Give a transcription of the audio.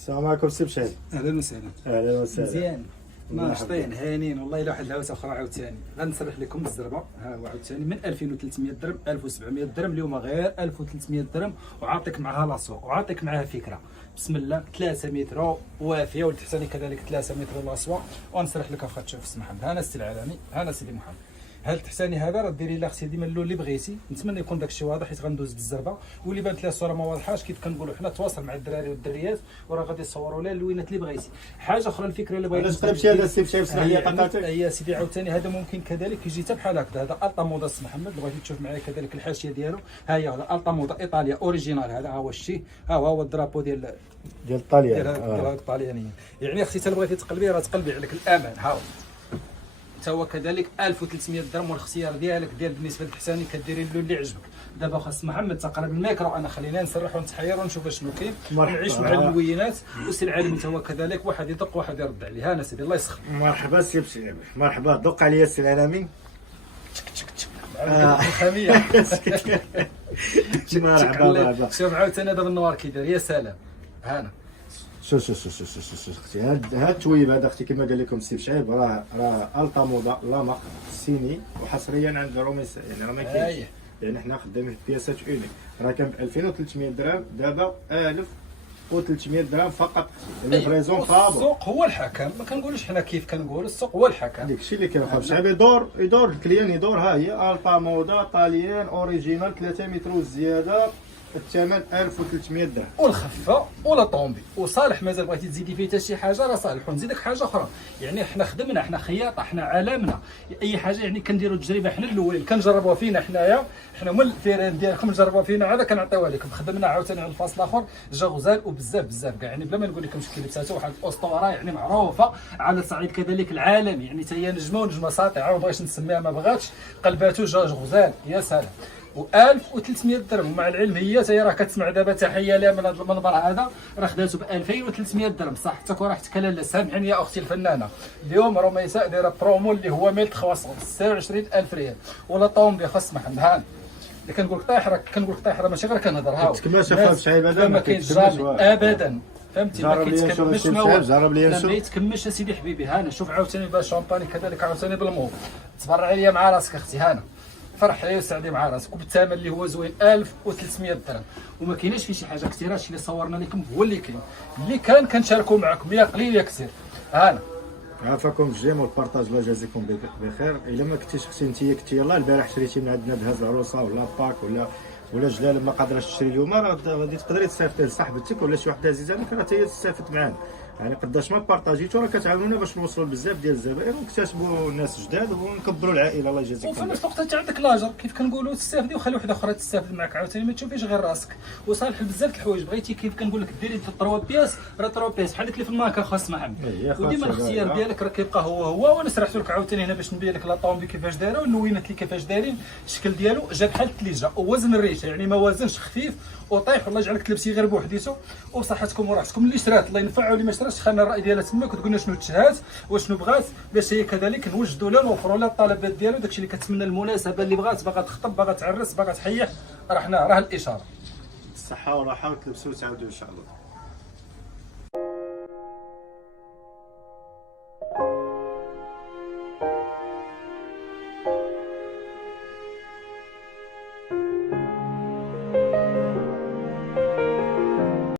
السلام عليكم سي بشير. اهلا وسهلا. اهلا وسهلا. مزيان ناشطين هانين والله الا واحد الهوسه اخرى عاوتاني غنسرح لكم بالزربه. ها هو عاوتاني من 2300 درهم 1700 درهم اليوم غير 1300 درهم وعاطيك معها لاصو وعاطيك معها فكره. بسم الله 3 متر وافيه والتحتاني كذلك 3 متر لاصوا ونسرح لك واخا تشوف السي محمد. هانا السي العالمي هانا سيدي محمد. هاد التحتاني هذا راه ديري لا اختي ديما اللون اللي بغيتي. نتمنى يكون داكشي واضح حيت غندوز بالزربه واللي بانت لها الصوره ما واضحاش كيف كنقولوا حنا تواصل مع الدراري والدريات وراه غادي يصوروا لها اللوينات اللي بغيتي. حاجه اخرى الفكره اللي بغيت علاش قلبتي هذا السي بشير؟ بصح هي قطعتك هي سيدي عاوتاني هذا ممكن كذلك يجي حتى بحال هكذا. هذا الطا موضه السي محمد اللي بغيتي تشوف معايا كذلك الحاشيه ديالو. ها هي هذا الطا موضه ايطاليا اوريجينال. هذا ها هو الشيء ها هو الدرابو ديال الطاليان الطاليانيين. يعني اختي حتى بغيتي تقلبي راه تقلبي عليك الامان. ها هو حتى هو كذلك 1300 درهم والاختيار ديالك ديال بالنسبه للحساني كديري اللون اللي عجبك. دابا خاص محمد تقرب الميكرو انا خلينا نسرح ونتحير ونشوف شنو كاين ونعيش مع اللوينات. والسي العالمي حتى هو كذلك واحد يدق واحد يرد عليه. هانا سيدي الله يسخر. مرحبا سي بشير. مرحبا دق عليا السي العالمي. الخاميه مرحبا. شوف عاوتاني دابا النوار كيدير يا سلام. هانا شو اختي هاد التويب هذا اختي كما قال لكم السي بشعيب راه الطا موضه لامق سيني وحصريا عند روميس. يعني راه ما كاينش. يعني حنا خدامين في بياسات اونيك. راه كان ب 2300 درهم دابا 1300 درهم فقط. يعني فريزون فابور. السوق هو الحكم ما كنقولوش حنا كيف كنقول. السوق هو الحكم. داكشي اللي كان خاص الشعب يدور الكليان يدور. ها هي الطا موضه طاليان اوريجينال 3 متر وزياده. الثمن 1300 درهم والخفه ولا طومبي وصالح. مازال بغيتي تزيدي فيه حتى شي حاجه راه صالح. ونزيدك حاجه اخرى. يعني حنا خدمنا حنا خياطه حنا علامنا اي حاجه. يعني كنديروا التجربه حنا الاولين كنجربوها فينا حنايا. حنا من الفيران ديالكم نجربوها فينا هذا كنعطيوها لكم. خدمنا عاوتاني على الفاصل الاخر جا غزال وبزاف كاع. يعني بلا ما نقول لكم شكون لبساتو واحد الاسطوره يعني معروفه على الصعيد كذلك العالمي. يعني حتى هي نجمه ساطعه وبغيتش نسميها ما بغاتش قلباتو جا غزال يا سلام. و 1300 درهم. ومع العلم هي راه كتسمع دابا تحيه لها من هذا المنبر هذا راه خداتو ب 2300 درهم صح. حتى كون راه تكلل سامحني يا اختي الفنانه. اليوم رميساء دايره برومو اللي هو 126,000 ريال ولا طومبي خاص محمد. هان اللي كنقول لك طايح راك كنقول لك طايح راه ماشي غير كنهضر. ها كما شاف شعيب هذا ما كاينش ابدا. فهمتي ما كيتكملش جرب لي ما يتكملش اسيدي حبيبي. هانا شوف عاوتاني با شامباني كذلك عاوتاني بالمو. تبرع عليا مع راسك اختي. هانا فرح لي وسعدي مع راسك وبالثمن اللي هو زوين 1300 درهم. وما كايناش فيه شي حاجه كثيره. هادشي اللي صورنا لكم هو اللي كاين. اللي كنشاركوا معكم يا قليل يا كثير. هانا عافاكم الجيم والبارطاج. الله يجازيكم بخير. الا ما كنتيش اختي انت كنتي يلاه البارح شريتي من عندنا دهز عروسه ولا باك ولا جلاله ما قادراش تشري اليوم راه غادي تقدري تصيفطي لصاحبتك ولا شي وحده عزيزه عليك راه هي تستافد معانا. يعني قداش ما بارطاجيتو راه كتعاونونا باش نوصلوا بزاف ديال الزبائن ونكتسبوا ناس جداد ونكبروا العائله. الله يجازيكم. وفي نفس الوقت انت عندك لاجر كيف كنقولوا تستافدي وخلي وحده اخرى تستافد معك عاوتاني. ما تشوفيش غير راسك. وصالح بزاف د الحوايج بغيتي كيف كنقول لك ديري 3 بياس راه 3 بياس بحال داك اللي في الماركه خاص محمد. وديما الاختيار ديالك راه كيبقى هو. وانا سرحت لك عاوتاني هنا باش نبين لك لا طومبي كيفاش دايره والنوينات اللي كيفاش دايرين. الشكل ديالو جا بحال الثليجه ووزن الريشه. يعني ما وزنش خفيف وطايح. والله يجعلك تلبسي غير بوحديتو وبصحتكم وراحتكم. اللي شرات الله ينفعه واللي ما شراش خلينا الراي ديالها تماك وتقول لنا شنو تشهات وشنو بغات باش هي كذلك نوجدوا لها ونوفروا لها الطلبات ديالو. داكشي اللي كتمنى المناسبه اللي بغات باغا تخطب باغا تعرس باغا تحيح راه حنا راه الاشاره. الصحه والراحه وتلبسوا وتعاودوا ان شاء الله.